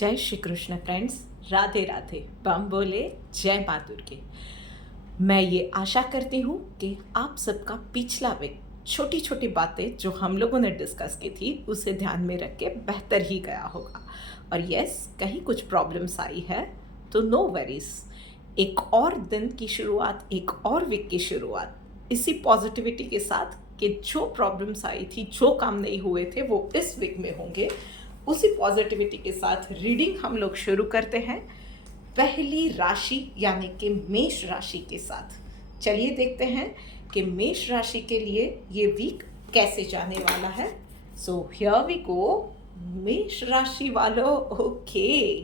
जय श्री कृष्ण फ्रेंड्स, राधे राधे, बम बोले, जय माँ दुर्गे। मैं ये आशा करती हूँ कि आप सबका पिछला वीक छोटी छोटी बातें जो हम लोगों ने डिस्कस की थी उसे ध्यान में रख के बेहतर ही गया होगा। और यस, कहीं कुछ प्रॉब्लम्स आई है तो नो वरीज, एक और दिन की शुरुआत, एक और वीक की शुरुआत इसी पॉजिटिविटी के साथ कि जो प्रॉब्लम्स आई थी, जो काम नहीं हुए थे वो इस वीक में होंगे। उसी पॉजिटिविटी के साथ रीडिंग हम लोग शुरू करते हैं पहली राशि यानी कि मेष राशि के साथ। चलिए देखते हैं कि मेष राशि के लिए ये वीक कैसे जाने वाला है। सो हियर वी गो, मेष राशि वालों। ओके,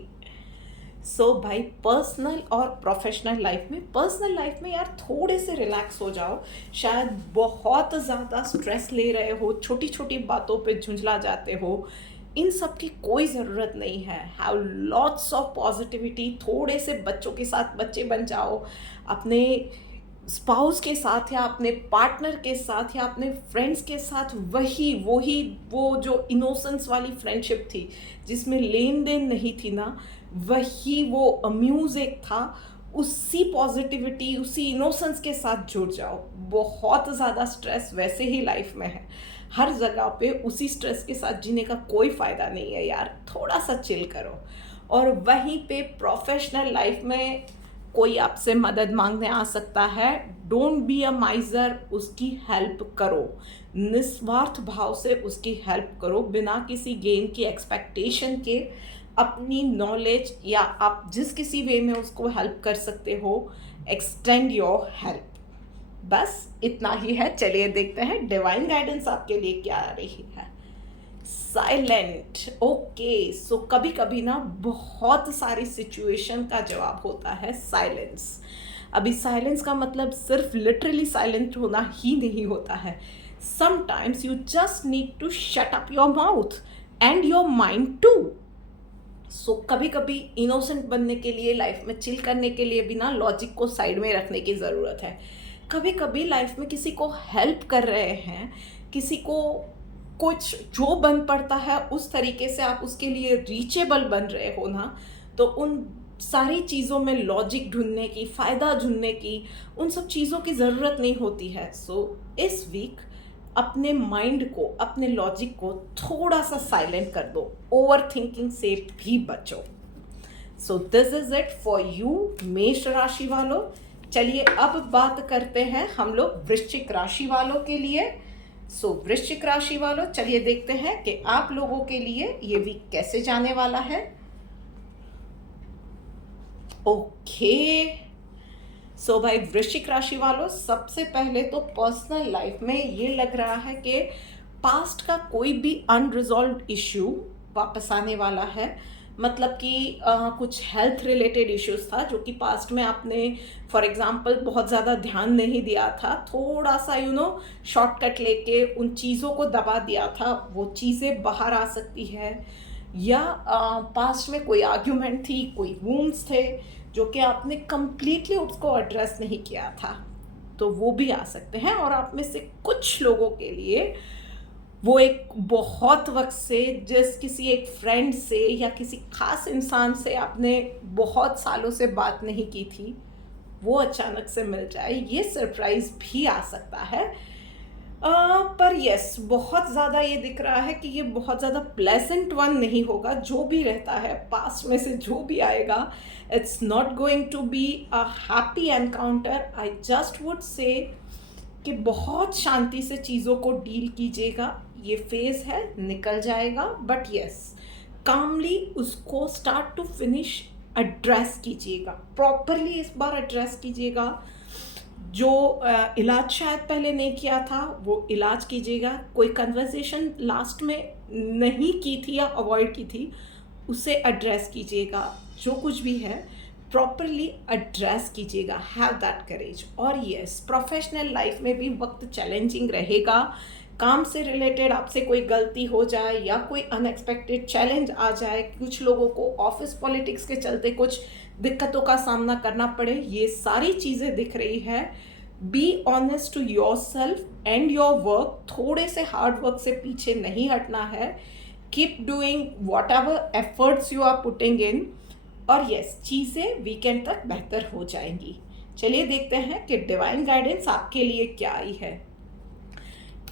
सो भाई, पर्सनल और प्रोफेशनल लाइफ में, पर्सनल लाइफ में यार थोड़े से रिलैक्स हो जाओ। शायद बहुत ज़्यादा स्ट्रेस ले रहे हो, छोटी छोटी बातों पे झुंझला जाते हो, इन सब की कोई ज़रूरत नहीं है। Have lots of positivity. थोड़े से बच्चों के साथ बच्चे बन जाओ, अपने स्पाउस के साथ या अपने पार्टनर के साथ या अपने फ्रेंड्स के साथ। वो जो इनोसेंस वाली फ्रेंडशिप थी जिसमें लेन देन नहीं थी ना, वही वो अम्यूज एक था। उसी पॉजिटिविटी, उसी इनोसेंस के साथ जुड़ जाओ। बहुत ज़्यादा स्ट्रेस वैसे ही लाइफ में है हर जगह पे, उसी स्ट्रेस के साथ जीने का कोई फ़ायदा नहीं है यार। थोड़ा सा चिल करो। और वहीं पे प्रोफेशनल लाइफ में कोई आपसे मदद मांगने आ सकता है, डोंट बी अ माइजर, उसकी हेल्प करो। निस्वार्थ भाव से उसकी हेल्प करो, बिना किसी गेन की एक्सपेक्टेशन के। अपनी नॉलेज या आप जिस किसी वे में उसको हेल्प कर सकते हो, एक्सटेंड योर हेल्प। बस इतना ही है। चलिए देखते हैं डिवाइन गाइडेंस आपके लिए क्या आ रही है। साइलेंट। ओके, सो कभी कभी ना बहुत सारी सिचुएशन का जवाब होता है साइलेंस। अभी साइलेंस का मतलब सिर्फ लिटरली साइलेंट होना ही नहीं होता है। Sometimes you just need to shut up your mouth and your mind too. So कभी कभी इनोसेंट बनने के लिए, लाइफ में चिल करने के लिए भी ना लॉजिक को साइड में रखने की ज़रूरत है। कभी कभी लाइफ में किसी को हेल्प कर रहे हैं, किसी को कुछ जो बन पड़ता है उस तरीके से आप उसके लिए रीचेबल बन रहे हो ना, तो उन सारी चीज़ों में लॉजिक ढूंढने की, फ़ायदा ढूंढने की, उन सब चीज़ों की ज़रूरत नहीं होती है। सो इस वीक अपने माइंड को, अपने लॉजिक को थोड़ा सा साइलेंट कर दो, ओवर थिंकिंग से भी बचो। So this is it for you मेष राशि वालों। चलिए अब बात करते हैं हम लोग वृश्चिक राशि वालों के लिए। सो वृश्चिक राशि वालों, चलिए देखते हैं कि आप लोगों के लिए ये वीक कैसे जाने वाला है। ओके, सो भाई वृश्चिक राशि वालों, सबसे पहले तो पर्सनल लाइफ में ये लग रहा है कि पास्ट का कोई भी अनरिजॉल्व इश्यू वापस आने वाला है। मतलब कि कुछ हेल्थ रिलेटेड इश्यूज था जो कि पास्ट में आपने फॉर एग्जांपल बहुत ज़्यादा ध्यान नहीं दिया था, थोड़ा सा शॉर्टकट लेके उन चीज़ों को दबा दिया था, वो चीज़ें बाहर आ सकती है। या पास्ट में कोई आर्ग्यूमेंट थी, कोई वूंड्स थे जो कि आपने कंप्लीटली उसको एड्रेस नहीं किया था, तो वो भी आ सकते हैं। और आप में से कुछ लोगों के लिए वो एक बहुत वक्त से जिस किसी एक फ्रेंड से या किसी खास इंसान से आपने बहुत सालों से बात नहीं की थी, वो अचानक से मिल जाए, ये सरप्राइज भी आ सकता है। पर यस, बहुत ज़्यादा ये दिख रहा है कि ये बहुत ज़्यादा प्लेजेंट वन नहीं होगा। जो भी रहता है पास्ट में से जो भी आएगा, it's not going to be a happy encounter. I just would say कि बहुत शांति से चीज़ों को डील कीजिएगा। ये फेज़ है, निकल जाएगा, बट यस, कामली उसको स्टार्ट टू फिनिश एड्रेस कीजिएगा, प्रॉपरली इस बार एड्रेस कीजिएगा। जो इलाज शायद पहले नहीं किया था वो इलाज कीजिएगा। कोई कन्वर्सेशन लास्ट में नहीं की थी या अवॉइड की थी, उसे एड्रेस कीजिएगा। जो कुछ भी है प्रॉपरली एड्रेस कीजिएगा, हैव दैट करेज। और यस, प्रोफेशनल लाइफ में भी वक्त चैलेंजिंग रहेगा। काम से रिलेटेड आपसे कोई गलती हो जाए या कोई अनएक्सपेक्टेड चैलेंज आ जाए, कुछ लोगों को ऑफिस पॉलिटिक्स के चलते कुछ दिक्कतों का सामना करना पड़े, ये सारी चीज़ें दिख रही है। Be honest to yourself and your work. थोड़े से हार्ड वर्क से पीछे नहीं हटना है keep doing whatever efforts you are putting in, और यस, चीज़ें वीकेंड तक बेहतर हो जाएंगी। चलिए देखते हैं कि डिवाइन गाइडेंस आपके लिए क्या आई है।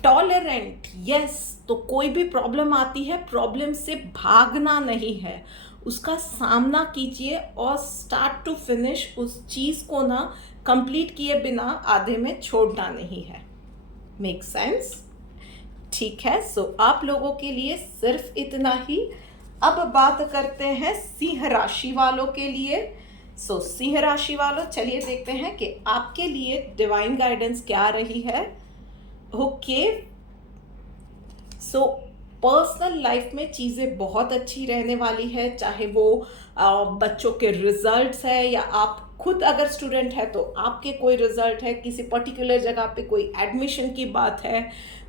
टॉलरेंट, यस, तो कोई भी प्रॉब्लम आती है, प्रॉब्लम से भागना नहीं है, उसका सामना कीजिए और स्टार्ट टू फिनिश उस चीज़ को ना कंप्लीट किए बिना आधे में छोड़ना नहीं है। Make sense? ठीक है, सो आप लोगों के लिए सिर्फ इतना ही। अब बात करते हैं सिंह राशि वालों के लिए। सो सिंह राशि वालों, चलिए देखते हैं कि आपके लिए डिवाइन गाइडेंस क्या रही है। ओके, सो पर्सनल लाइफ में चीज़ें बहुत अच्छी रहने वाली है, चाहे वो बच्चों के रिजल्ट्स है या आप खुद अगर स्टूडेंट है तो आपके कोई रिजल्ट है, किसी पर्टिकुलर जगह पे कोई एडमिशन की बात है,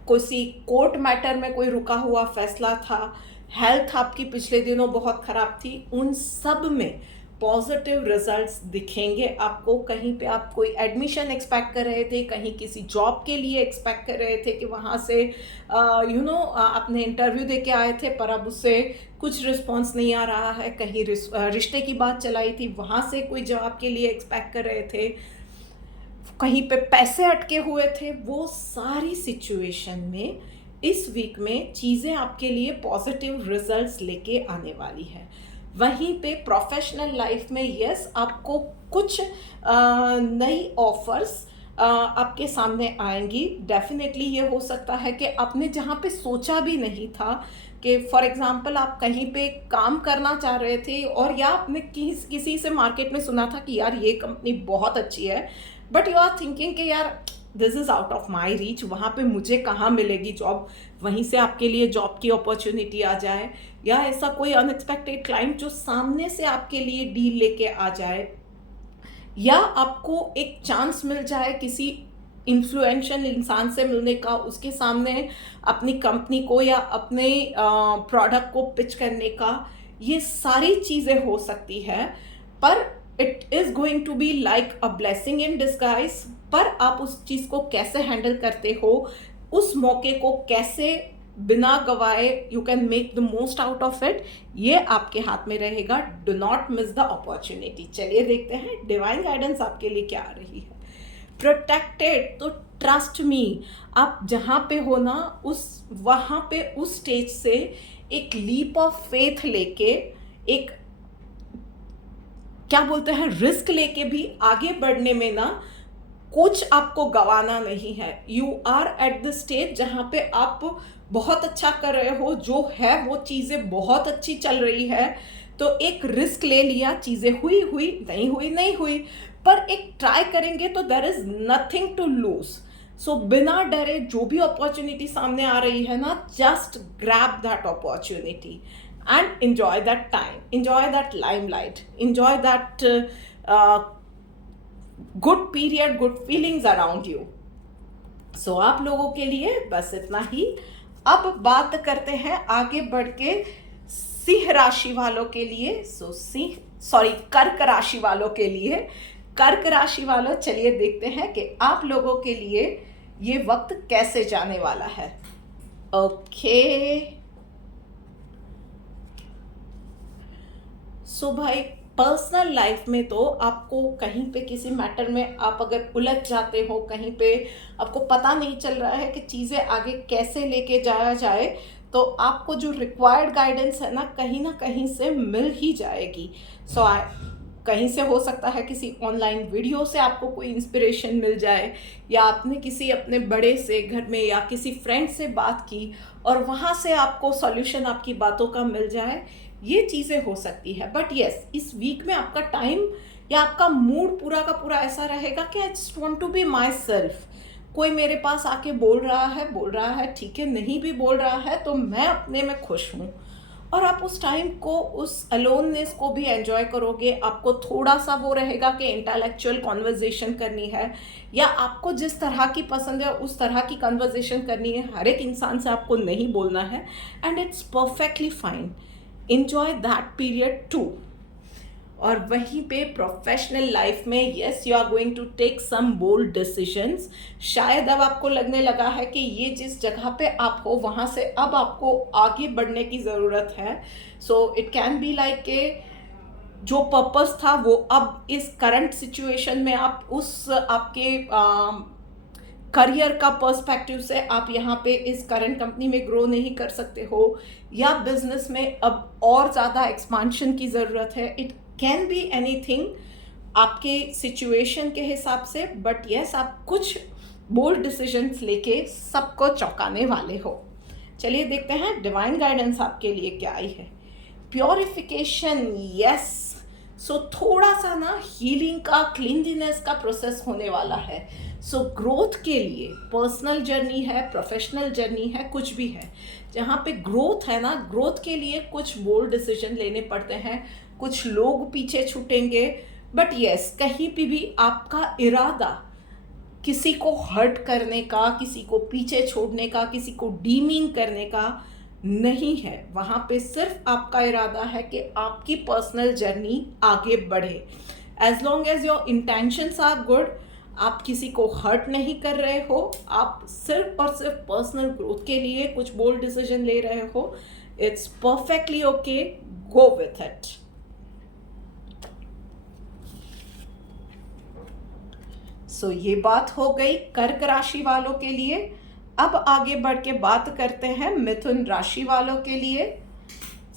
किसी कोर्ट मैटर में कोई रुका हुआ फैसला था, हेल्थ आपकी पिछले दिनों बहुत ख़राब थी, उन सब में पॉजिटिव रिजल्ट्स दिखेंगे आपको। कहीं पे आप कोई एडमिशन एक्सपेक्ट कर रहे थे, कहीं किसी जॉब के लिए एक्सपेक्ट कर रहे थे कि वहाँ से आपने इंटरव्यू दे के आए थे पर अब उससे कुछ रिस्पॉन्स नहीं आ रहा है, कहीं रिश्ते की बात चलाई थी, वहाँ से कोई जवाब के लिए एक्सपेक्ट कर रहे थे, कहीं पे पैसे अटके हुए थे, वो सारी सिचुएशन में इस वीक में चीज़ें आपके लिए पॉजिटिव रिजल्ट्स लेके आने वाली है। वहीं पे प्रोफेशनल लाइफ में यस, आपको कुछ नई ऑफर्स आपके सामने आएंगी। डेफिनेटली ये हो सकता है कि आपने जहाँ पे सोचा भी नहीं था कि फॉर एग्जांपल आप कहीं पे काम करना चाह रहे थे और या आपने किसी से मार्केट में सुना था कि यार ये कंपनी बहुत अच्छी है, बट यू आर थिंकिंग कि यार this is out of my reach, वहाँ पे मुझे कहाँ मिलेगी जॉब, वहीं से आपके लिए जॉब की अपॉर्चुनिटी आ जाए, या ऐसा कोई अनएक्सपेक्टेड क्लाइंट जो सामने से आपके लिए डील लेके आ जाए, या आपको एक चांस मिल जाए किसी इन्फ्लुएंशियल इंसान से मिलने का, उसके सामने अपनी कंपनी को या अपने प्रोडक्ट को पिच करने का। ये सारी चीज़ें हो सकती है, पर it is going to be like a blessing in disguise. पर आप उस चीज़ को कैसे हैंडल करते हो, उस मौके को कैसे बिना गवाए you can make the most out of it, ये आपके हाथ में रहेगा। Do not miss the opportunity. चलिए देखते हैं डिवाइन गाइडेंस आपके लिए क्या आ रही है। प्रोटेक्टेड, तो ट्रस्ट मी, आप जहाँ पे हो ना वहाँ पे उस स्टेज से एक लीप ऑफ फेथ लेके, एक क्या बोलते हैं रिस्क लेके भी आगे बढ़ने में ना कुछ आपको गवाना नहीं है। You are at the stage जहाँ पे आप बहुत अच्छा कर रहे हो, जो है वो चीज़ें बहुत अच्छी चल रही है, तो एक रिस्क ले लिया, चीज़ें हुई नहीं हुई, पर एक ट्राई करेंगे तो there is nothing to lose. So बिना डरे जो भी अपॉर्चुनिटी सामने आ रही है ना, just grab that opportunity and enjoy that time, enjoy that limelight, enjoy that good period, good feelings around you. So आप लोगों के लिए बस इतना ही। अब बात करते हैं आगे बढ़ के सिंह राशि वालों के लिए। कर्क राशि वालों के लिए। कर्क राशि वालों, चलिए देखते हैं कि आप लोगों के लिए ये वक्त कैसे जाने वाला है। ओके, सो भाई पर्सनल लाइफ में तो आपको कहीं पे किसी मैटर में आप अगर उलझ जाते हो, कहीं पे आपको पता नहीं चल रहा है कि चीज़ें आगे कैसे लेके जाया जाए, तो आपको जो रिक्वायर्ड गाइडेंस है ना कहीं से मिल ही जाएगी। कहीं से हो सकता है किसी ऑनलाइन वीडियो से आपको कोई इंस्पिरेशन मिल जाए, या आपने किसी अपने बड़े से घर में या किसी फ्रेंड से बात की और वहाँ से आपको सॉल्यूशन आपकी बातों का मिल जाए, ये चीज़ें हो सकती है। बट यस, इस वीक में आपका टाइम या आपका मूड पूरा का पूरा ऐसा रहेगा कि I just want to be myself. कोई मेरे पास आके बोल रहा है ठीक है, नहीं भी बोल रहा है तो मैं अपने में खुश हूँ। और आप उस टाइम को, उस अलोननेस को भी एंजॉय करोगे। आपको थोड़ा सा वो रहेगा कि इंटेलेक्चुअल कॉन्वर्जेशन करनी है, या आपको जिस तरह की पसंद है उस तरह की कन्वर्जेशन करनी है। हर एक इंसान से आपको नहीं बोलना है, and it's perfectly fine. Enjoy that period too. और वहीं पे प्रोफेशनल लाइफ में yes you are going to take some bold decisions. शायद अब आपको लगने लगा है कि ये जिस जगह पे आप हो वहाँ से अब आपको आगे बढ़ने की ज़रूरत है। So it can be like के जो पर्पस था वो अब इस करंट सिचुएशन में आप उस आपके करियर का पर्सपेक्टिव से आप यहाँ पे इस करंट कंपनी में ग्रो नहीं कर सकते हो, या बिजनेस में अब और ज़्यादा एक्सपांशन की ज़रूरत है। इट कैन बी एनीथिंग आपके सिचुएशन के हिसाब से, बट यस आप कुछ बोल्ड डिसीजंस लेके सबको चौंकाने वाले हो। चलिए देखते हैं डिवाइन गाइडेंस आपके लिए क्या आई है। Purification, yes. सो थोड़ा सा ना हीलिंग का, क्लीनलीनेस का प्रोसेस होने वाला है। सो ग्रोथ के लिए पर्सनल जर्नी है, प्रोफेशनल जर्नी है, कुछ भी है, जहाँ पे ग्रोथ है ना, ग्रोथ के लिए कुछ बोल्ड डिसीजन लेने पड़ते हैं, कुछ लोग पीछे छूटेंगे, बट यस कहीं पे भी आपका इरादा किसी को हर्ट करने का, किसी को पीछे छोड़ने का, किसी को डीमीन करने का नहीं है। वहाँ पे सिर्फ आपका इरादा है कि आपकी पर्सनल जर्नी आगे बढ़े। As long as your intentions are good, आप किसी को हर्ट नहीं कर रहे हो, आप सिर्फ और सिर्फ पर्सनल ग्रोथ के लिए कुछ बोल्ड डिसीजन ले रहे हो, it's perfectly okay, go with it. So ये बात हो गई कर्क राशि वालों के लिए। अब आगे बढ़ के बात करते हैं मिथुन राशि वालों के लिए।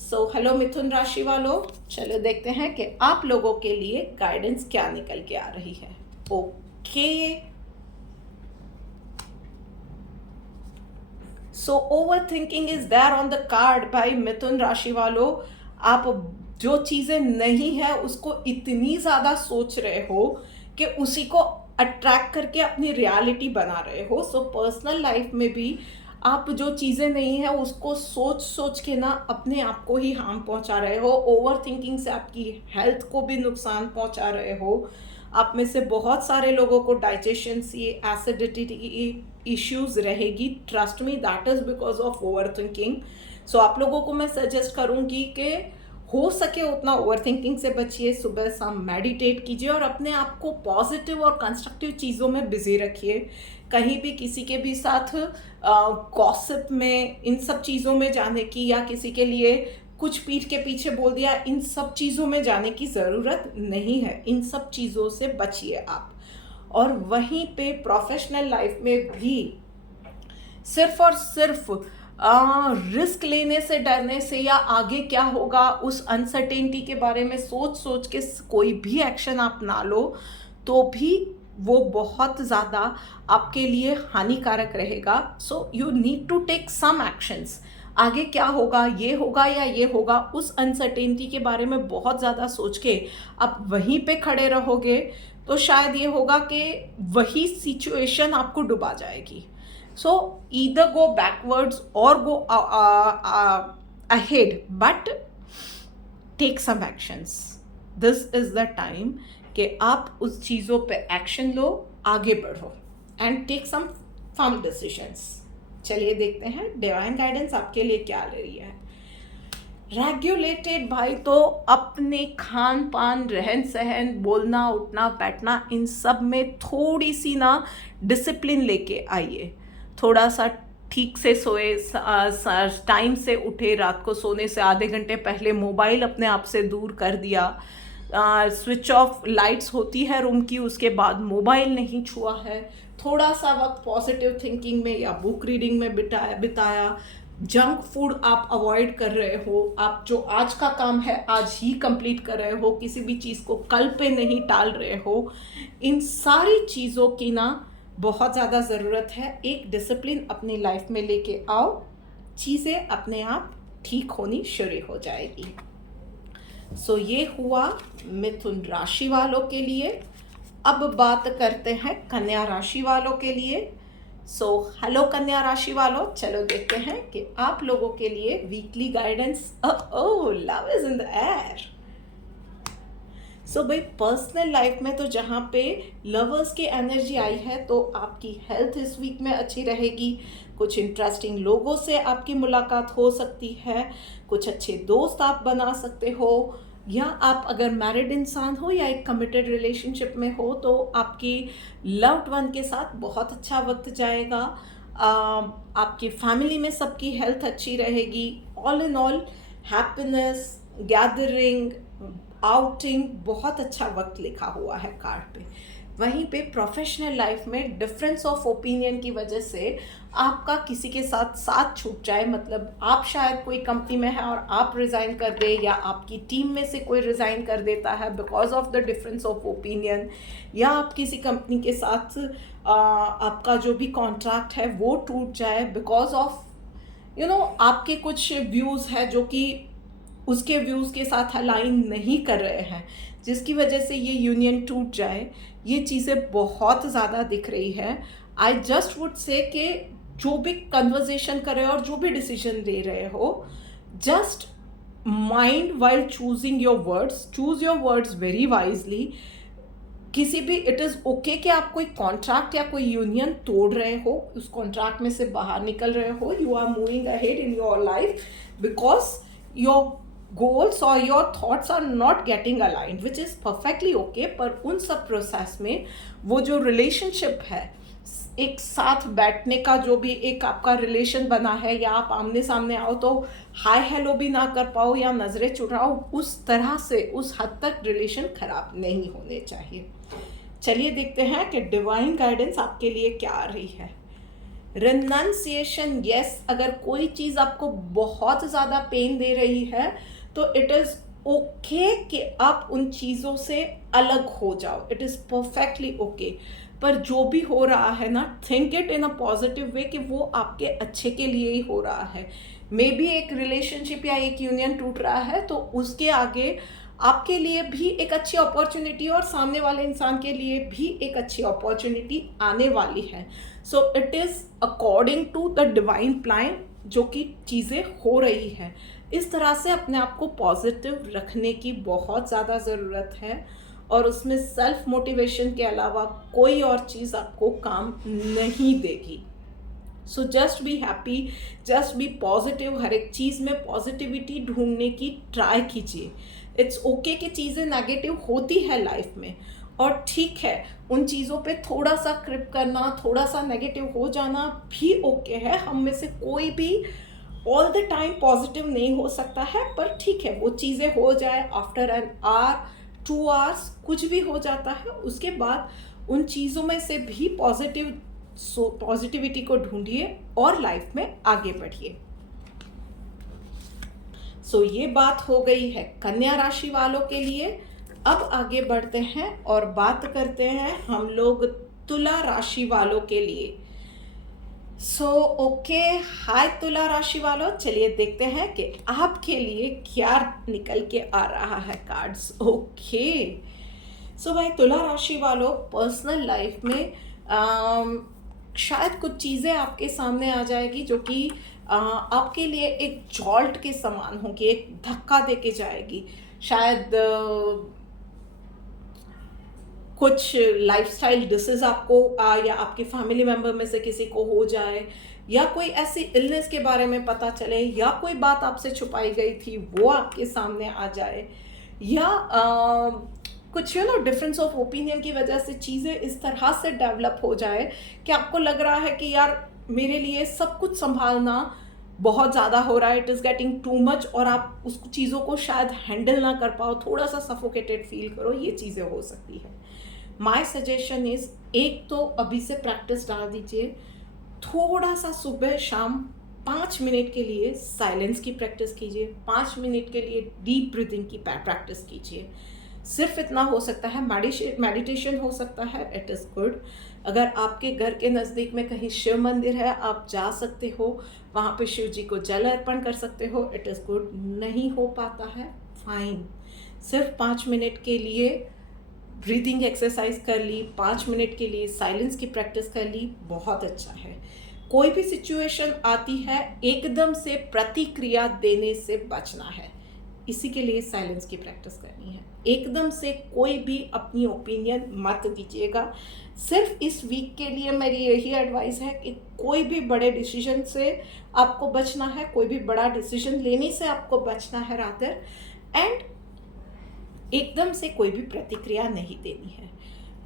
सो हेलो मिथुन राशि वालों, चलो देखते हैं कि आप लोगों के लिए गाइडेंस क्या निकल के आ रही है। Okay, so over thinking is there on the card by मिथुन राशि वालों। आप जो चीज़ें नहीं है उसको इतनी ज़्यादा सोच रहे हो कि उसी को अट्रैक्ट करके अपनी रियलिटी बना रहे हो। सो पर्सनल लाइफ में भी आप जो चीज़ें नहीं है उसको सोच सोच के ना अपने आप को ही हार्म पहुंचा रहे हो। ओवर थिंकिंग से आपकी हेल्थ को भी नुकसान पहुंचा रहे हो। आप में से बहुत सारे लोगों को डाइजेशन ये एसिडिटी इश्यूज रहेगी। Trust me, that is because of over thinking. So आप लोगों को मैं सजेस्ट करूँगी कि हो सके उतना ओवर थिंकिंग से बचिए। सुबह शाम मेडिटेट कीजिए और अपने आप को पॉजिटिव और कंस्ट्रक्टिव चीज़ों में बिजी रखिए। कहीं भी किसी के भी साथ गॉसिप में, इन सब चीज़ों में जाने की, या किसी के लिए कुछ पीठ के पीछे बोल दिया, इन सब चीज़ों में जाने की ज़रूरत नहीं है। इन सब चीज़ों से बचिए आप। और वहीं पे प्रोफेशनल लाइफ में भी सिर्फ और सिर्फ रिस्क लेने से, डरने से, या आगे क्या होगा उस अनसर्टेनिटी के बारे में सोच सोच के कोई भी एक्शन आप ना लो तो भी वो बहुत ज़्यादा आपके लिए हानिकारक रहेगा। So you need to take some actions. आगे क्या होगा, ये होगा या ये होगा, उस अनसर्टेनिटी के बारे में बहुत ज़्यादा सोच के आप वहीं पे खड़े रहोगे तो शायद ये होगा कि वही सिचुएशन आपको डुबा जाएगी। So either go backwards or go ahead, but take some actions. This is the time कि आप उस चीज़ों पे एक्शन लो, आगे बढ़ो and take some firm decisions. चलिए देखते हैं डिवाइन गाइडेंस आपके लिए क्या ले रही है। रेगुलेटेड भाई, तो अपने खान पान, रहन सहन, बोलना, उठना, बैठना, इन सब में थोड़ी सी ना डिसिप्लिन लेके आइए। थोड़ा सा ठीक से सोए, टाइम से उठे, रात को सोने से आधे घंटे पहले मोबाइल अपने आप से दूर कर दिया, स्विच ऑफ लाइट्स होती है रूम की, उसके बाद मोबाइल नहीं छुआ है, थोड़ा सा वक्त पॉजिटिव थिंकिंग में या बुक रीडिंग में बिताया। जंक फूड आप अवॉइड कर रहे हो, आप जो आज का काम है आज ही कंप्लीट कर रहे हो, किसी भी चीज़ को कल पे नहीं टाल रहे हो। इन सारी चीज़ों की ना बहुत ज़्यादा ज़रूरत है। एक डिसिप्लिन अपनी लाइफ में लेके आओ, चीज़ें अपने आप ठीक होनी शुरू हो जाएगी। सो ये हुआ मिथुन राशि वालों के लिए। अब बात करते हैं कन्या राशि वालों के लिए। सो हेलो कन्या राशि वालों, चलो देखते हैं कि आप लोगों के लिए weekly guidance. Oh, love is in the air. So भाई पर्सनल लाइफ में तो जहाँ पे लवर्स की एनर्जी आई है तो आपकी हेल्थ इस वीक में अच्छी रहेगी। कुछ इंटरेस्टिंग लोगों से आपकी मुलाकात हो सकती है, कुछ अच्छे दोस्त आप बना सकते हो, या आप अगर मैरिड इंसान हो या एक कमिटेड रिलेशनशिप में हो तो आपकी लव्ड वन के साथ बहुत अच्छा वक्त जाएगा। आपकी फैमिली में सबकी हेल्थ अच्छी रहेगी। All in all happiness, gathering, outing, बहुत अच्छा वक्त लिखा हुआ है कार्ड पे। वहीं पे प्रोफेशनल लाइफ में डिफरेंस ऑफ ओपिनियन की वजह से आपका किसी के साथ साथ छूट जाए, मतलब आप शायद कोई कंपनी में है और आप रिज़ाइन कर दे, या आपकी टीम में से कोई रिज़ाइन कर देता है because of the difference of opinion, या आप किसी कंपनी के साथ आपका जो भी कॉन्ट्रैक्ट है वो टूट जाए बिकॉज ऑफ आपके कुछ व्यूज़ है जो कि उसके व्यूज़ के साथ अलाइन नहीं कर रहे हैं, जिसकी वजह से ये यूनियन टूट जाए। ये चीज़ें बहुत ज़्यादा दिख रही है। आई जस्ट वुड से कि जो भी कन्वर्जेशन कर रहे हो और जो भी डिसीजन ले रहे हो, just mind while choosing your words, choose your words very wisely. किसी भी इट इज़ ओके कि आप कोई कॉन्ट्रैक्ट या कोई यूनियन तोड़ रहे हो, उस कॉन्ट्रैक्ट में से बाहर निकल रहे हो, you are moving ahead in your life because your goals or your thoughts are not getting aligned, which is perfectly okay। पर उन सब प्रोसेस में वो जो रिलेशनशिप है, एक साथ बैठने का जो भी एक आपका रिलेशन बना है, या आप आमने सामने आओ तो हाय हेलो भी ना कर पाओ या नज़रें चुराओ, उस तरह से उस हद तक रिलेशन खराब नहीं होने चाहिए। चलिए देखते हैं कि डिवाइन गाइडेंस आपके लिए क्या आ रही है। रिनंसिएशन, यस, अगर कोई चीज़ आपको बहुत ज़्यादा पेन दे रही है तो इट इज़ ओके कि आप उन चीज़ों से अलग हो जाओ, इट इज़ परफेक्टली ओके। पर जो भी हो रहा है ना, think it in a positive way कि वो आपके अच्छे के लिए ही हो रहा है। मे बी एक रिलेशनशिप या एक यूनियन टूट रहा है तो उसके आगे आपके लिए भी एक अच्छी अपॉर्चुनिटी और सामने वाले इंसान के लिए भी एक अच्छी अपॉर्चुनिटी आने वाली है। So it is according to the divine plan जो कि चीज़ें हो रही है। इस तरह से अपने आप को पॉजिटिव रखने की बहुत ज़्यादा ज़रूरत है, और उसमें सेल्फ मोटिवेशन के अलावा कोई और चीज़ आपको काम नहीं देगी। So just be happy, just be positive. हर एक चीज़ में पॉजिटिविटी ढूंढने की ट्राई कीजिए। इट्स ओके कि चीज़ें नेगेटिव होती है लाइफ में, और ठीक है उन चीज़ों पे थोड़ा सा क्रिप करना, थोड़ा सा नेगेटिव हो जाना भी ओके है। हम में से कोई भी ऑल द टाइम पॉजिटिव नहीं हो सकता है, पर ठीक है वो चीज़ें हो जाए आफ्टर एन आवर 2 आवर्स, कुछ भी हो जाता है। उसके बाद उन चीज़ों में से भी पॉजिटिविटी को ढूंढिए और लाइफ में आगे बढ़िए। सो ये बात हो गई है कन्या राशि वालों के लिए। अब आगे बढ़ते हैं और बात करते हैं हम लोग तुला राशि वालों के लिए। सो ओके, हाय तुला राशि वालों, चलिए देखते हैं कि आपके लिए क्या निकल के आ रहा है कार्ड्स। ओके, सो भाई तुला राशि वालों, पर्सनल लाइफ में शायद कुछ चीज़ें आपके सामने आ जाएगी जो कि आपके लिए एक जॉल्ट के समान होगी, एक धक्का दे के जाएगी। शायद कुछ लाइफस्टाइल डिसीज आपको या आपके फैमिली मेम्बर में से किसी को हो जाए, या कोई ऐसी इलनेस के बारे में पता चले, या कोई बात आपसे छुपाई गई थी वो आपके सामने आ जाए, या कुछ डिफरेंस ऑफ ओपिनियन की वजह से चीज़ें इस तरह से डेवलप हो जाए कि आपको लग रहा है कि यार मेरे लिए सब कुछ संभालना बहुत ज़्यादा हो रहा है, it is getting too much, और आप उस चीज़ों को शायद हैंडल ना कर पाओ, थोड़ा सा सफोकेटेड फील करो, ये चीज़ें हो सकती है। माई सजेशन इज़, एक तो अभी से प्रैक्टिस डाल दीजिए, थोड़ा सा सुबह शाम 5 मिनट के लिए साइलेंस की प्रैक्टिस कीजिए, 5 मिनट के लिए डीप ब्रीथिंग की प्रैक्टिस कीजिए। सिर्फ इतना हो सकता है, मेडिटेशन हो सकता है, इट इज़ गुड। अगर आपके घर के नज़दीक में कहीं शिव मंदिर है, आप जा सकते हो, वहाँ पे शिव जी को जल अर्पण कर सकते हो, इट इज़ गुड। नहीं हो पाता है, फाइन, सिर्फ 5 मिनट के लिए ब्रीदिंग एक्सरसाइज कर ली, 5 मिनट के लिए साइलेंस की प्रैक्टिस कर ली, बहुत अच्छा है। कोई भी सिचुएशन आती है, एकदम से प्रतिक्रिया देने से बचना है, इसी के लिए साइलेंस की प्रैक्टिस करनी है। एकदम से कोई भी अपनी ओपिनियन मत दीजिएगा। सिर्फ इस वीक के लिए मेरी यही एडवाइस है कि कोई भी बड़े डिसीजन से आपको बचना है, कोई भी बड़ा डिसीजन लेने से आपको बचना है रादर, एंड एकदम से कोई भी प्रतिक्रिया नहीं देनी है।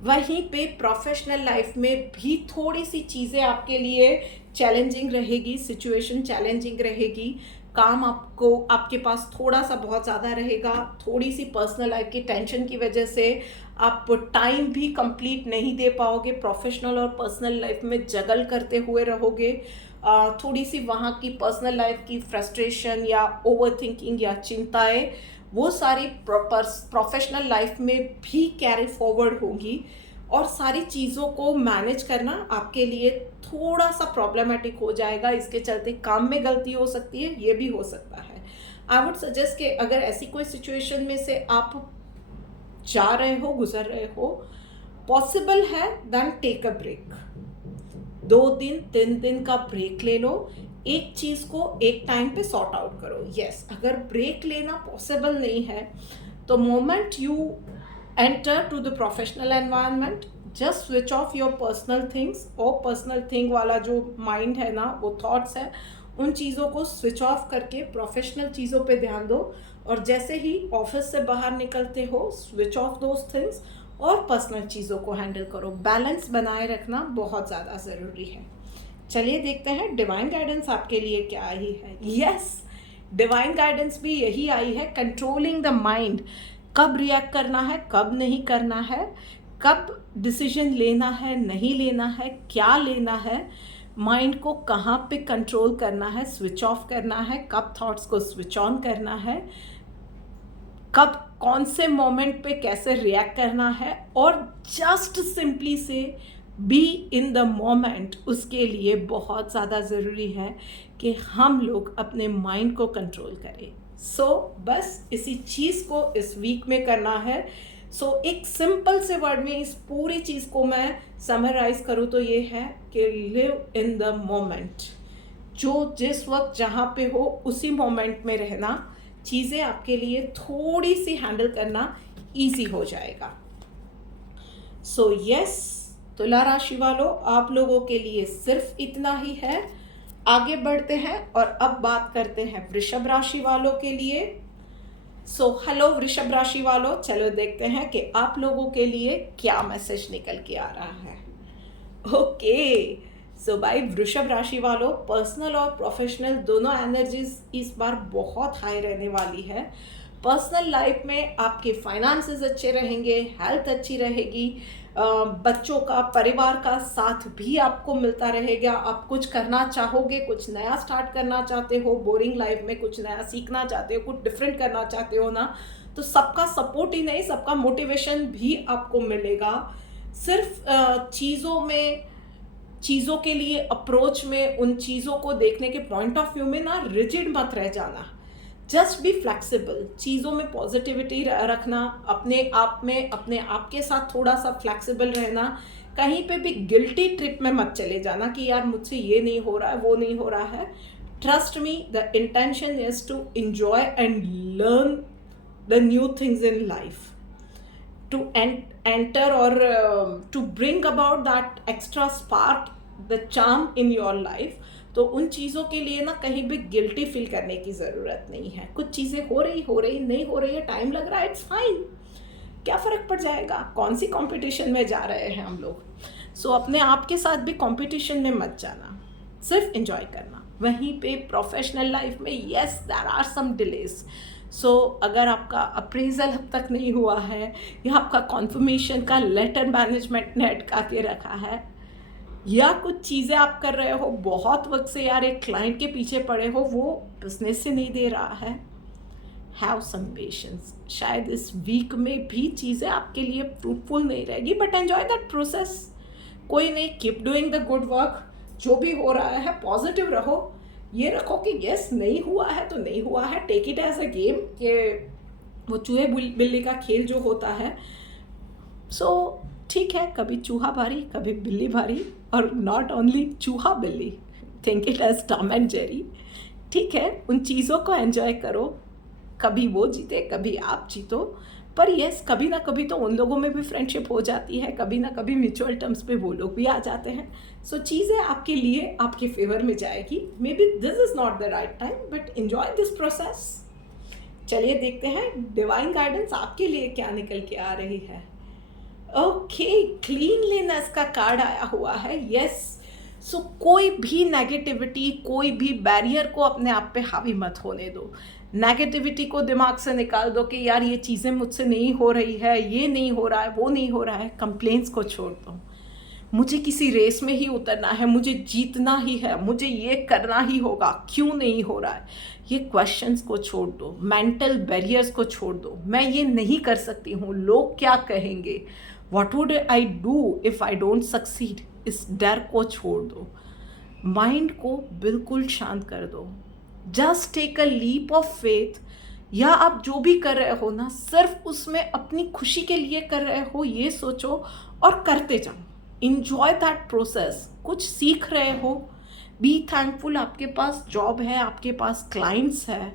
वहीं पे प्रोफेशनल लाइफ में भी थोड़ी सी चीज़ें आपके लिए चैलेंजिंग रहेगी, सिचुएशन चैलेंजिंग रहेगी, काम आपको आपके पास थोड़ा सा बहुत ज़्यादा रहेगा, थोड़ी सी पर्सनल लाइफ की टेंशन की वजह से आप टाइम भी कंप्लीट नहीं दे पाओगे, प्रोफेशनल और पर्सनल लाइफ में जगल करते हुए रहोगे। थोड़ी सी वहाँ की पर्सनल लाइफ की फ्रस्ट्रेशन या ओवर थिंकिंग या चिंताएं वो सारी प्रोफेशनल लाइफ में भी कैरी फॉरवर्ड होगी, और सारी चीज़ों को मैनेज करना आपके लिए थोड़ा सा प्रॉब्लमेटिक हो जाएगा। इसके चलते काम में गलती हो सकती है, ये भी हो सकता है। आई वुड सजेस्ट कि अगर ऐसी कोई सिचुएशन में से आप जा रहे हो, गुजर रहे हो, पॉसिबल है, देन टेक अ ब्रेक। 2 दिन 3 दिन का ब्रेक ले लो, एक चीज़ को एक टाइम पे सॉर्ट आउट करो। यस, अगर ब्रेक लेना पॉसिबल नहीं है तो moment you enter to the professional environment, just switch off your personal things. और पर्सनल थिंग वाला जो माइंड है ना, वो थॉट्स है, उन चीज़ों को स्विच ऑफ करके प्रोफेशनल चीज़ों पे ध्यान दो। और जैसे ही ऑफिस से बाहर निकलते हो, स्विच ऑफ दोज थिंग्स और पर्सनल चीज़ों को हैंडल करो। बैलेंस बनाए रखना बहुत ज़्यादा ज़रूरी है। चलिए देखते हैं डिवाइन गाइडेंस आपके लिए क्या आई है। यस, डिवाइन गाइडेंस भी यही आई है, कंट्रोलिंग द माइंड। कब रिएक्ट करना है, कब नहीं करना है, कब डिसीजन लेना है, नहीं लेना है, क्या लेना है, माइंड को कहाँ पे कंट्रोल करना है, स्विच ऑफ करना है, कब थॉट्स को स्विच ऑन करना है, कब कौन से मोमेंट पे कैसे रिएक्ट करना है, और जस्ट सिंपली से बी इन द मोमेंट। उसके लिए बहुत ज़्यादा ज़रूरी है कि हम लोग अपने माइंड को कंट्रोल करें। बस इसी चीज़ को इस वीक में करना है। एक सिंपल से वर्ड में इस पूरी चीज़ को मैं समराइज करूँ तो ये है कि लिव इन द मोमेंट। जो जिस वक्त जहाँ पे हो उसी मोमेंट में रहना, चीज़ें आपके लिए थोड़ी सी हैंडल करना ईजी हो जाएगा। यस, तुला राशि वालों, आप लोगों के लिए सिर्फ इतना ही है। आगे बढ़ते हैं और अब बात करते हैं वृषभ राशि वालों के लिए। हेलो वृषभ राशि वालों, चलो देखते हैं कि आप लोगों के लिए क्या मैसेज निकल के आ रहा है। ओके, भाई वृषभ राशि वालों, पर्सनल और प्रोफेशनल दोनों एनर्जीज इस बार बहुत हाई रहने वाली है। पर्सनल लाइफ में आपके फाइनेंसेस अच्छे रहेंगे, हेल्थ अच्छी रहेगी, बच्चों का, परिवार का साथ भी आपको मिलता रहेगा। आप कुछ करना चाहोगे, कुछ नया स्टार्ट करना चाहते हो, बोरिंग लाइफ में कुछ नया सीखना चाहते हो, कुछ डिफरेंट करना चाहते हो ना, तो सबका सपोर्ट ही नहीं, सबका मोटिवेशन भी आपको मिलेगा। सिर्फ चीज़ों के लिए अप्रोच में, उन चीज़ों को देखने के पॉइंट ऑफ व्यू में ना रिजिड मत रह जाना। जस्ट बी फ्लेक्सिबल, चीज़ों में पॉजिटिविटी रखना, अपने आप के साथ थोड़ा सा फ्लेक्सिबल रहना। कहीं पे भी गिल्टी ट्रिप में मत चले जाना कि यार मुझसे ये नहीं हो रहा है, वो नहीं हो रहा है। Trust me, the intention is to enjoy and learn the new things in life, to enter or to bring about that extra spark, the charm in your life। तो उन चीज़ों के लिए ना कहीं भी गिल्टी फील करने की ज़रूरत नहीं है। कुछ चीज़ें हो रही नहीं हो रही है, टाइम लग रहा है, इट्स फाइन, क्या फ़र्क पड़ जाएगा, कौन सी कंपटीशन में जा रहे हैं हम लोग। अपने आप के साथ भी कंपटीशन में मत जाना, सिर्फ एंजॉय करना। वहीं पे प्रोफेशनल लाइफ में yes there are some delays. अगर आपका अप्रेजल अब तक नहीं हुआ है, या आपका कॉन्फर्मेशन का लेटर मैनेजमेंट ने अटका के रखा है, या कुछ चीज़ें आप कर रहे हो, बहुत वक्त से यार एक क्लाइंट के पीछे पड़े हो, वो बिजनेस से नहीं दे रहा है, हैव सम पेशेंस। शायद इस वीक में भी चीज़ें आपके लिए फ्रूटफुल नहीं रहेगी, बट एंजॉय दैट प्रोसेस। कोई नहीं, keep doing the good work. जो भी हो रहा है पॉजिटिव रहो, ये रखो कि यस नहीं हुआ है तो नहीं हुआ है, take it as a game, कि वो चूहे बिल्ली का खेल जो होता है। ठीक है, कभी चूहा भारी, कभी बिल्ली भारी, और नॉट ओनली चूहा बिल्ली, think it as Tom and Jerry. ठीक है, उन चीज़ों को एंजॉय करो, कभी वो जीते कभी आप जीतो, पर यस कभी ना कभी तो उन लोगों में भी फ्रेंडशिप हो जाती है, कभी ना कभी म्यूचुअल टर्म्स पे वो लोग भी आ जाते हैं। चीज़ें आपके लिए आपके फेवर में जाएगी। May be this is not the right time, but enjoy this process. चलिए देखते हैं डिवाइन गाइडेंस आपके लिए क्या निकल के आ रही है। ओके, क्लीनलीनेस का कार्ड आया हुआ है। यस, सो कोई भी नेगेटिविटी, कोई भी बैरियर को अपने आप पे हावी मत होने दो। नेगेटिविटी को दिमाग से निकाल दो कि यार ये चीज़ें मुझसे नहीं हो रही है, ये नहीं हो रहा है, वो नहीं हो रहा है। कंप्लेंट्स को छोड़ दो। मुझे किसी रेस में ही उतरना है, मुझे जीतना ही है, मुझे ये करना ही होगा, क्यों नहीं हो रहा है, ये क्वेश्चंस को छोड़ दो। मेंटल बैरियर्स को छोड़ दो। मैं ये नहीं कर सकती हूँ, लोग क्या कहेंगे, what would I do if I don't succeed, इस डर को छोड़ दो। माइंड को बिल्कुल शांत कर दो। Just take a leap of faith. या आप जो भी कर रहे हो ना, सिर्फ उसमें अपनी खुशी के लिए कर रहे हो, ये सोचो और करते जाओ। Enjoy that process. कुछ सीख रहे हो, बी थैंकफुल। आपके पास जॉब है, आपके पास क्लाइंट्स है,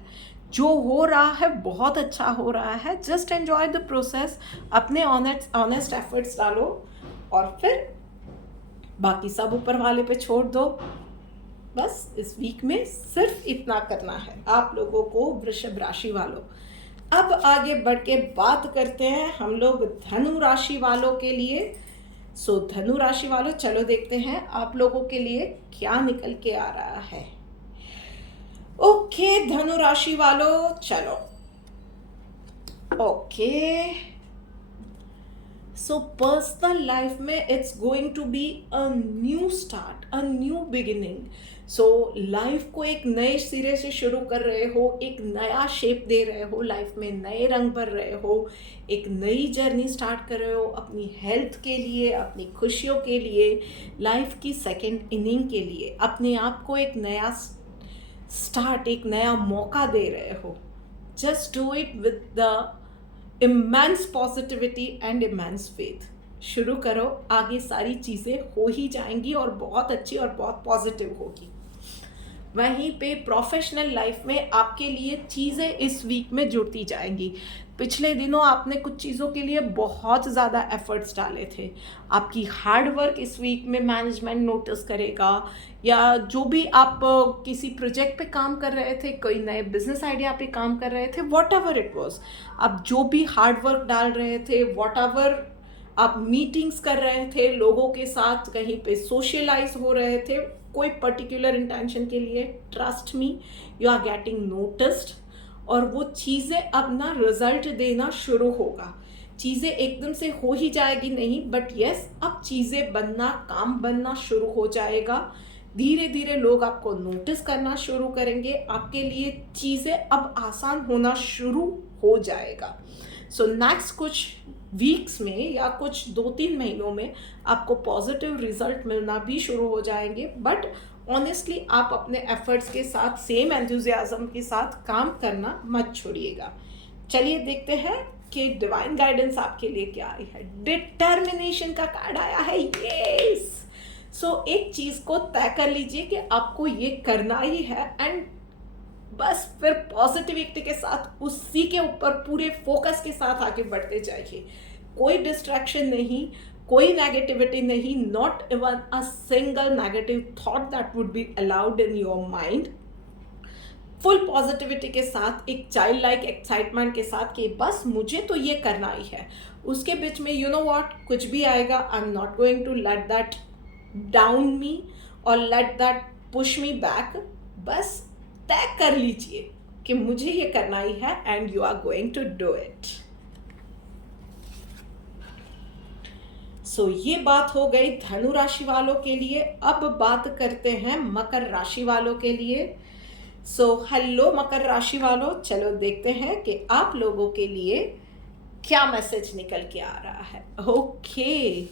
जो हो रहा है बहुत अच्छा हो रहा है। Just enjoy the process. अपने ऑनेस्ट एफर्ट्स डालो और फिर बाकी सब ऊपर वाले पे छोड़ दो। बस इस वीक में सिर्फ इतना करना है आप लोगों को, वृषभ राशि वालों। अब आगे बढ़ के बात करते हैं हम लोग धनु राशि वालों के लिए। सो धनु राशि वालों, चलो देखते हैं आप लोगों के लिए क्या निकल के आ रहा है। ओके धनु राशि वालों, चलो। ओके, सो पर्सनल लाइफ में it's going to be a new start, a new beginning. So life को एक नए सिरे से शुरू कर रहे हो, एक नया शेप दे रहे हो, लाइफ में नए रंग भर रहे हो, एक नई जर्नी स्टार्ट कर रहे हो अपनी हेल्थ के लिए, अपनी खुशियों के लिए, लाइफ की सेकेंड इनिंग के लिए। अपने आप को एक नया स्टार्ट, एक नया मौका दे रहे हो। Just do it with the immense positivity and immense faith. शुरू करो, आगे सारी चीज़ें हो ही जाएंगी और बहुत अच्छी और बहुत पॉजिटिव होगी। वहीं पे प्रोफेशनल लाइफ में आपके लिए चीज़ें इस वीक में जुड़ती जाएंगी। पिछले दिनों आपने कुछ चीज़ों के लिए बहुत ज़्यादा एफर्ट्स डाले थे। आपकी हार्ड वर्क इस वीक में मैनेजमेंट नोटिस करेगा, या जो भी आप किसी प्रोजेक्ट पे काम कर रहे थे, कोई नए बिजनेस आइडिया पे काम कर रहे थे, वॉट एवर इट वॉज, आप जो भी हार्ड वर्क डाल रहे थे, वॉट एवर आप मीटिंग्स कर रहे थे, लोगों के साथ कहीं पे सोशलाइज हो रहे थे कोई पर्टिकुलर इंटेंशन के लिए, trust me, you are getting noticed. और वो चीज़ें अब ना रिजल्ट देना शुरू होगा। चीज़ें एकदम से हो ही जाएगी नहीं, बट यस, अब चीज़ें बनना, काम बनना शुरू हो जाएगा। धीरे धीरे लोग आपको नोटिस करना शुरू करेंगे, आपके लिए चीज़ें अब आसान होना शुरू हो जाएगा। सो नेक्स्ट कुछ वीक्स में या कुछ 2-3 महीनों में आपको पॉजिटिव रिजल्ट मिलना भी शुरू हो जाएंगे। बट ऑनेस्टली आप अपने एफर्ट्स के साथ, सेम एंथुजियाज्म के साथ काम करना मत छोड़िएगा। चलिए देखते हैं कि डिवाइन गाइडेंस आपके लिए क्या आई है। डिटर्मिनेशन का कार्ड आया है। यस, सो एक चीज़ को तय कर लीजिए कि आपको ये करना ही है, एंड बस फिर पॉजिटिविटी के साथ उसी के ऊपर पूरे फोकस के साथ आगे बढ़ते जाइए। कोई डिस्ट्रैक्शन नहीं, कोई नेगेटिविटी नहीं, not even a single negative thought that would be allowed in your mind. Full positivity के साथ, एक चाइल्ड लाइक एक्साइटमेंट के साथ कि बस मुझे तो ये करना ही है। उसके बीच में यू नो व्हाट, कुछ भी आएगा, I am not going to let that down me और let that push me back. बस तय कर लीजिए कि मुझे ये करना ही है, and you are going to do it. So ये बात हो गई धनु राशि वालों के लिए। अब बात करते हैं मकर राशि वालों के लिए। सो हेलो मकर राशि वालों, चलो देखते हैं कि आप लोगों के लिए क्या मैसेज निकल के आ रहा है। ओके,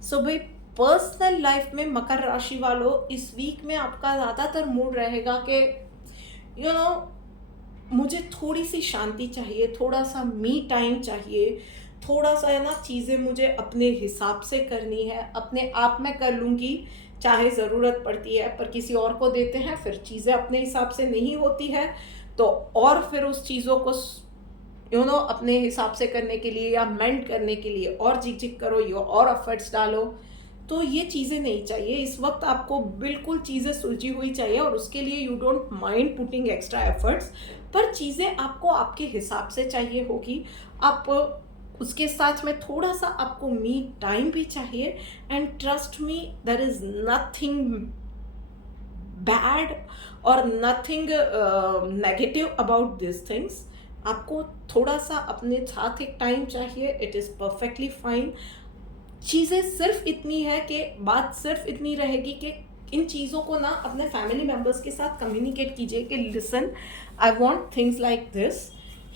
सो भाई पर्सनल लाइफ में मकर राशि वालों, इस वीक में आपका ज़्यादातर मूड रहेगा कि यू नो मुझे थोड़ी सी शांति चाहिए, थोड़ा सा मी टाइम चाहिए, थोड़ा सा है ना, चीज़ें मुझे अपने हिसाब से करनी है, अपने आप में कर लूँगी, चाहे ज़रूरत पड़ती है पर किसी और को देते हैं, फिर चीज़ें अपने हिसाब से नहीं होती है, तो और फिर उस चीज़ों को अपने हिसाब से करने के लिए या मेंट करने के लिए और झिक करो, या और एफर्ट्स डालो। तो ये चीज़ें नहीं चाहिए। इस वक्त आपको बिल्कुल चीज़ें सुलझी हुई चाहिए, और उसके लिए you don't mind putting extra efforts. पर चीज़ें आपको आपके हिसाब से चाहिए होगी। आप उसके साथ में थोड़ा सा आपको मी टाइम भी चाहिए। And trust me, there is nothing bad और nothing negative about this things. आपको थोड़ा सा अपने साथ एक टाइम चाहिए, इट इज़ परफेक्टली फाइन। चीज़ें सिर्फ इतनी है कि बात सिर्फ इतनी रहेगी कि इन चीज़ों को ना अपने फैमिली मेम्बर्स के साथ कम्युनिकेट कीजिए कि listen, I want things like this.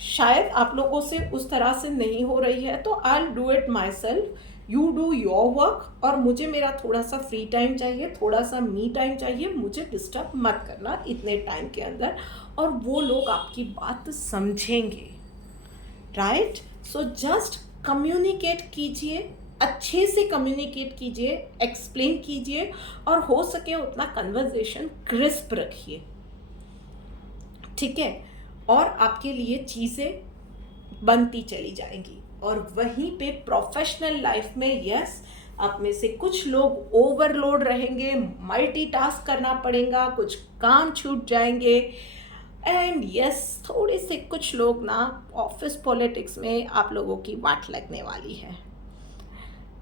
शायद आप लोगों से उस तरह से नहीं हो रही है तो I will do it my self, you do your work, और मुझे मेरा थोड़ा सा फ्री टाइम चाहिए, थोड़ा सा मी टाइम चाहिए, मुझे डिस्टर्ब मत करना इतने टाइम के अंदर। और वो लोग आपकी बात समझेंगे, राइट? सो जस्ट कम्युनिकेट कीजिए, अच्छे से कम्युनिकेट कीजिए, एक्सप्लेन कीजिए, और हो सके उतना कन्वर्सेशन क्रिस्प रखिए, ठीक है? और आपके लिए चीज़ें बनती चली जाएंगी। और वहीं पे प्रोफेशनल लाइफ में यस, आप में से कुछ लोग ओवरलोड रहेंगे, मल्टीटास्क करना पड़ेगा, कुछ काम छूट जाएंगे। एंड यस, थोड़े से कुछ लोग ना ऑफिस पॉलिटिक्स में आप लोगों की वाट लगने वाली है।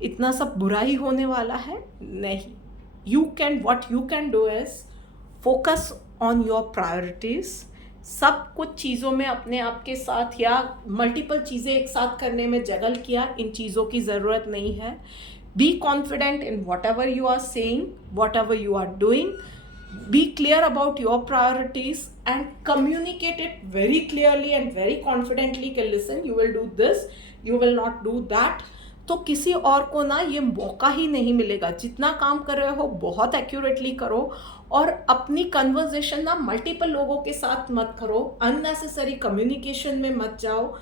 इतना सब बुराई होने वाला है नहीं। What you can do is focus on your priorities. सब कुछ चीज़ों में अपने आप के साथ या मल्टीपल चीज़ें एक साथ करने में जगल किया, इन चीज़ों की ज़रूरत नहीं है। Be confident in whatever you are saying, whatever you are doing. Be clear about your priorities and communicate it very clearly and very confidently कि listen, you will do this, you will not do that। तो किसी और को ना ये मौका ही नहीं मिलेगा। जितना काम कर रहे हो बहुत एक्यूरेटली करो, और अपनी कन्वर्जेशन ना मल्टीपल लोगों के साथ मत करो, अननेसेसरी कम्युनिकेशन में मत जाओ।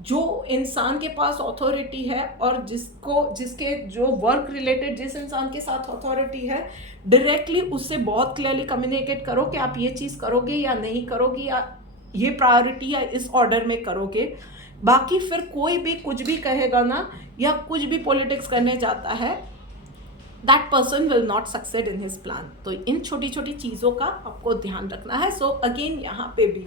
जो इंसान के पास अथॉरिटी है और जिसके जो वर्क रिलेटेड जिस इंसान के साथ अथॉरिटी है, डायरेक्टली उससे बहुत क्लियरली कम्युनिकेट करो कि आप ये चीज़ करोगे या नहीं करोगे, या ये प्रायोरिटी या इस ऑर्डर में करोगे। बाकी फिर कोई भी कुछ भी कहेगा ना, या कुछ भी पॉलिटिक्स करने जाता है, that person will not succeed in his plan. तो इन छोटी छोटी चीज़ों का आपको ध्यान रखना है। सो अगेन यहाँ पे भी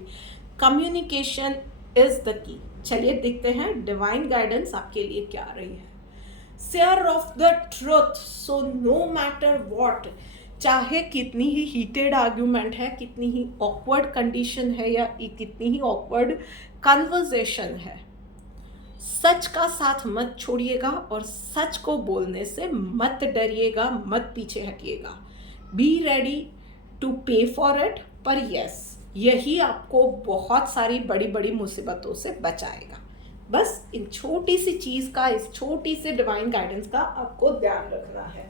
कम्युनिकेशन इज द की। चलिए देखते हैं डिवाइन गाइडेंस आपके लिए क्या रही है। Share of the truth. So no matter what, चाहे कितनी ही हीटेड आर्ग्यूमेंट है, कितनी ही ऑकवर्ड कंडीशन है, या कितनी ही ऑकवर्ड कन्वर्सेशन है, सच का साथ मत छोड़िएगा और सच को बोलने से मत डरिएगा, मत पीछे हटिएगा। बी रेडी टू पे फॉर इट। पर यस, यही आपको बहुत सारी बड़ी बड़ी मुसीबतों से बचाएगा। बस इन छोटी सी चीज़ का, इस छोटी से डिवाइन गाइडेंस का आपको ध्यान रखना है।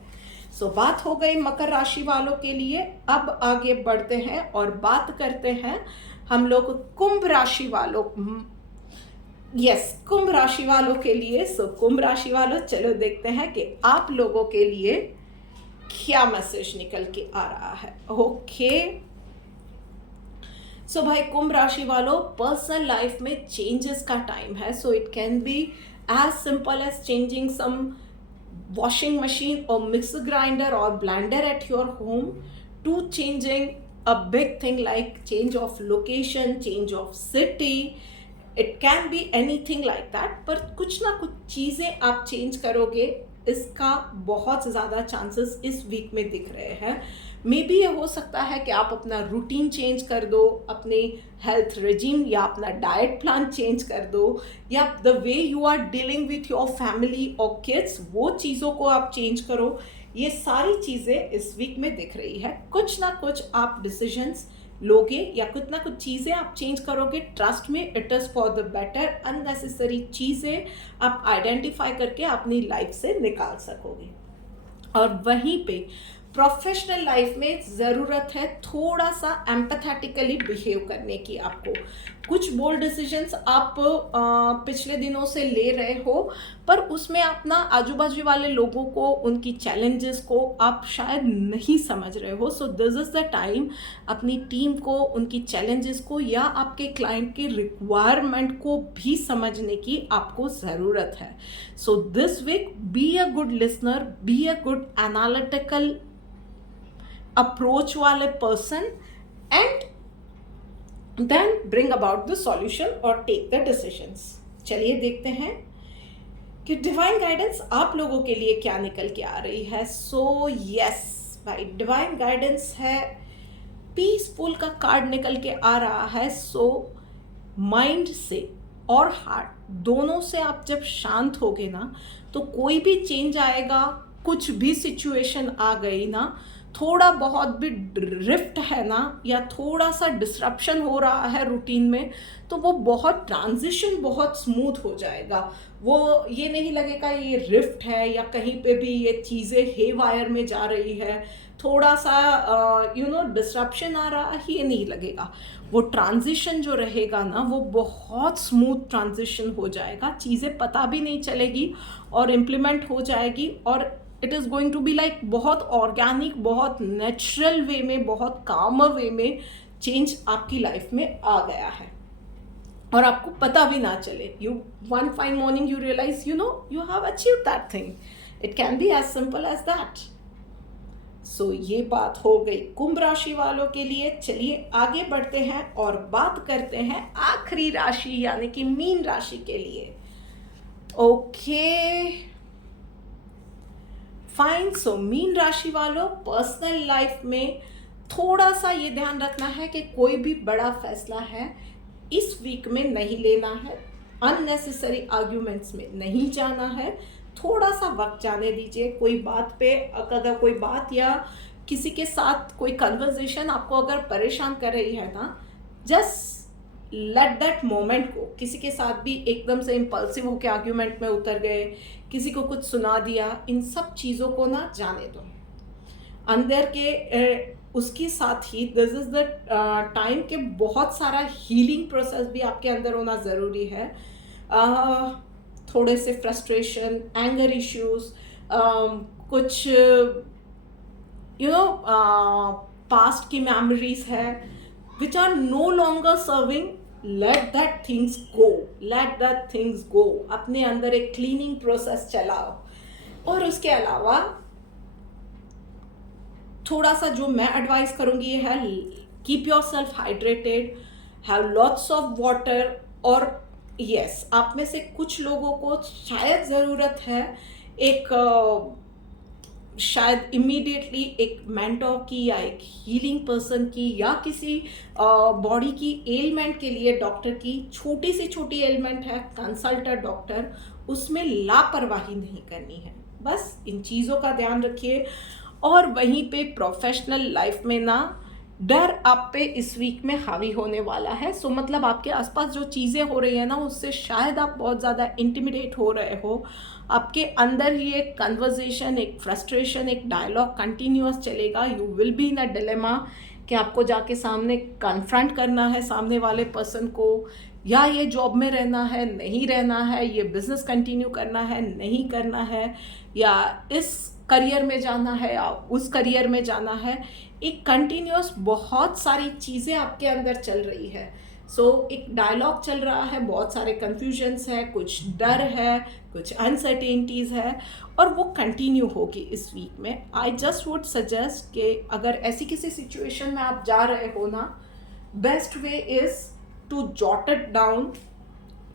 सो बात हो गई मकर राशि वालों के लिए। अब आगे बढ़ते हैं और बात करते हैं हम लोग कुंभ राशि वालों, कुंभ राशि वालों के लिए। सो कुंभ राशि वालों, चलो देखते हैं कि आप लोगों के लिए क्या मैसेज निकल के आ रहा है। ओके, सो भाई कुंभ राशि वालों, पर्सनल लाइफ में चेंजेस का टाइम है। So it can be as simple as changing some washing machine or mixer grinder or blender at your home, to changing a big thing like change of location, change of city. It can be anything like that, पर कुछ ना कुछ चीज़ें आप change करोगे, इसका बहुत ज़्यादा चांसेस इस वीक में दिख रहे हैं। मे बी ये हो सकता है कि आप अपना रूटीन चेंज कर दो, अपने हेल्थ रेजिम या अपना डाइट प्लान चेंज कर दो, या the way you are dealing with your family और किड्स, वो चीज़ों को आप चेंज करो। ये सारी चीज़ें इस वीक में दिख रही है। कुछ ना कुछ आप डिसीजंस लोगे या कुछ ना कुछ चीज़ें आप चेंज करोगे। ट्रस्ट में, it is for the better. Unnecessary चीज़ें आप आइडेंटिफाई करके अपनी लाइफ से निकाल सकोगे। और वहीं पे प्रोफेशनल लाइफ में ज़रूरत है थोड़ा सा एम्पैथेटिकली बिहेव करने की। आपको कुछ बोल्ड डिसीजंस आप पिछले दिनों से ले रहे हो, पर उसमें आप ना आजू बाजू वाले लोगों को, उनकी चैलेंजेस को आप शायद नहीं समझ रहे हो। So this is the time अपनी टीम को, उनकी चैलेंजेस को या आपके क्लाइंट के रिक्वायरमेंट को भी समझने की आपको ज़रूरत है। So this week be a good listener, be a good analytical approach वाले person, and then bring about the solution और टेक द डिसीजंस। चलिए देखते हैं कि डिवाइन गाइडेंस आप लोगों के लिए क्या निकल के आ रही है। सो यस भाई, डिवाइन गाइडेंस है, पीसफुल का कार्ड निकल के आ रहा है। सो माइंड से और हार्ट दोनों से आप जब शांत होगे ना, तो कोई भी चेंज आएगा, कुछ भी सिचुएशन आ गई ना, थोड़ा बहुत भी ड्रिफ्ट है ना, या थोड़ा सा डिसरप्शन हो रहा है रूटीन में, तो वो बहुत ट्रांजिशन बहुत स्मूथ हो जाएगा। वो ये नहीं लगेगा ये रिफ्ट है या कहीं पे भी ये चीज़ें हे वायर में जा रही है, थोड़ा सा डिसरप्शन आ रहा है, ये नहीं लगेगा। वो ट्रांजिशन जो रहेगा ना, वो बहुत स्मूथ ट्रांजिशन हो जाएगा, चीज़ें पता भी नहीं चलेगी और इम्प्लीमेंट हो जाएगी, और it is going to be like बहुत ऑर्गेनिक, बहुत नेचुरल वे में, बहुत कामर वे में चेंज आपकी लाइफ में आ गया है और आपको पता भी ना चले। You one fine morning you realise you have achieved that thing. It can be as simple as that. So ये बात हो गई कुंभ राशि वालों के लिए। चलिए आगे बढ़ते हैं और बात करते हैं आखिरी राशि यानी कि मीन राशि के लिए। Okay fine. सो मीन राशि वालों, पर्सनल लाइफ में थोड़ा सा ये ध्यान रखना है कि कोई भी बड़ा फैसला है इस वीक में नहीं लेना है, अननेसेसरी आर्ग्यूमेंट्स में नहीं जाना है, थोड़ा सा वक्त जाने दीजिए। कोई बात पे अगर कोई बात या किसी के साथ कोई कन्वर्जेशन आपको अगर परेशान कर रही है ना, जस्ट लेट दैट मोमेंट को। किसी के साथ भी एकदम से इम्पल्सिव होकर आर्ग्यूमेंट में उतर गए, किसी को कुछ सुना दिया, इन सब चीज़ों को ना जाने दो अंदर के। उसके साथ ही दिस इज़ द टाइम के बहुत सारा हीलिंग प्रोसेस भी आपके अंदर होना ज़रूरी है। थोड़े से फ्रस्ट्रेशन, एंगर इश्यूज, कुछ पास्ट की मेमोरीज है which are no longer serving, let that things go, let that things go. अपने अंदर एक क्लीनिंग प्रोसेस चलाओ। और उसके अलावा थोड़ा सा जो मैं एडवाइस करूँगी ये है, keep your self hydrated, have lots of water. और यस, आप में से कुछ लोगों को शायद ज़रूरत है एक शायद इमीडिएटली एक मेंटोर की या एक हीलिंग पर्सन की या किसी बॉडी की एलिमेंट के लिए डॉक्टर की। छोटी से छोटी एलिमेंट है, कंसल्ट अ डॉक्टर, उसमें लापरवाही नहीं करनी है। बस इन चीज़ों का ध्यान रखिए। और वहीं पे प्रोफेशनल लाइफ में ना, डर आप पे इस वीक में हावी होने वाला है। सो मतलब आपके आसपास जो चीज़ें हो रही है ना, उससे शायद आप बहुत ज़्यादा इंटिमिडेट हो रहे हो। आपके अंदर ही एक कन्वर्जेशन, एक फ्रस्ट्रेशन, एक डायलॉग कंटिन्यूअस चलेगा। You will be in a dilemma कि आपको जाके सामने कन्फ्रंट करना है सामने वाले पर्सन को, या ये जॉब में रहना है, नहीं रहना है, ये बिज़नेस कंटिन्यू करना है, नहीं करना है, या इस करियर में जाना है या उस करियर में जाना है। एक कंटिन्यूअस बहुत सारी चीज़ें आपके अंदर चल रही है। सो एक डायलॉग चल रहा है, बहुत सारे कन्फ्यूजन्स है, कुछ डर है, कुछ अनसर्टेनिटीज़ है, और वो कंटिन्यू होगी इस वीक में। आई जस्ट वुड सजेस्ट कि अगर ऐसी किसी सिचुएशन में आप जा रहे हो ना, best way is to jot it down,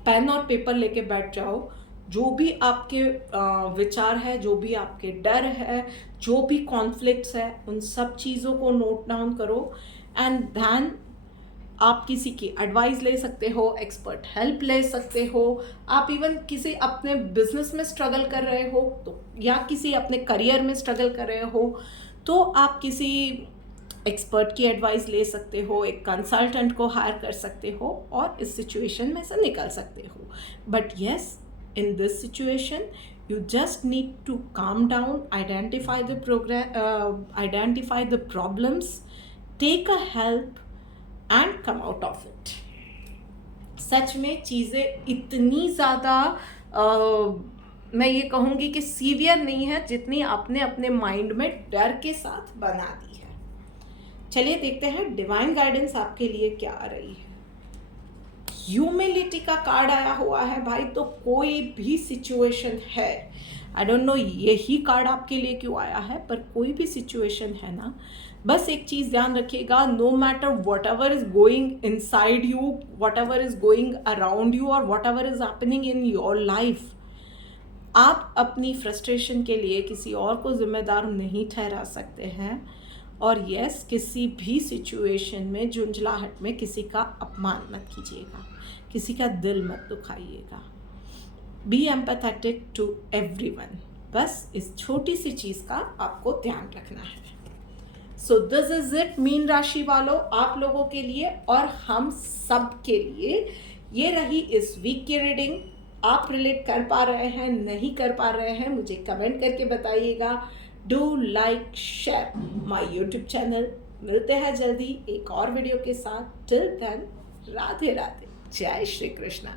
pen और पेपर लेके बैठ जाओ। जो भी आपके विचार है, जो भी आपके डर है, जो भी कॉन्फ्लिक्ट्स है, उन सब चीज़ों को नोट डाउन करो। एंड देन आप किसी की एडवाइस ले सकते हो, एक्सपर्ट हेल्प ले सकते हो। आप इवन किसी अपने बिजनेस में स्ट्रगल कर रहे हो तो, या किसी अपने करियर में स्ट्रगल कर रहे हो, तो आप किसी एक्सपर्ट की एडवाइस ले सकते हो, एक कंसल्टेंट को हायर कर सकते हो और इस सिचुएशन में से निकल सकते हो। But yes, in this situation you just need to calm down, identify the problems, take a help and come out of it. सच में चीज़ें इतनी ज़्यादा मैं ये कहूँगी कि सीवियर नहीं है जितनी आपने अपने माइंड में डर के साथ बना दी है। चलिए देखते हैं डिवाइन गाइडेंस आपके लिए क्या आ रही है। ह्यूमिलिटी का कार्ड आया हुआ है भाई। तो कोई भी सिचुएशन है, आई डोंट नो यही कार्ड आपके लिए क्यों आया है, पर कोई भी सिचुएशन है ना बस एक चीज़ ध्यान रखिएगा, no matter what ever is going inside you, what ever is going around you और what ever is happening in your life, आप अपनी फ्रस्ट्रेशन के लिए किसी और को जिम्मेदार नहीं ठहरा सकते हैं। और यस, किसी भी सिचुएशन में झुंझलाहट में किसी का अपमान मत कीजिएगा, किसी का दिल मत दुखाइएगा। बी एम्पैथेटिक टू एवरीवन, बस इस छोटी सी चीज़ का आपको ध्यान रखना है। So this is it mean राशि वालों, आप लोगों के लिए और हम सब के लिए ये रही इस वीक की रीडिंग। आप रिलेट कर पा रहे हैं, नहीं कर पा रहे हैं, मुझे कमेंट करके बताइएगा। Do like share my YouTube channel. मिलते हैं जल्दी एक और वीडियो के साथ। टिल देन, राधे राधे, जय श्री कृष्णा।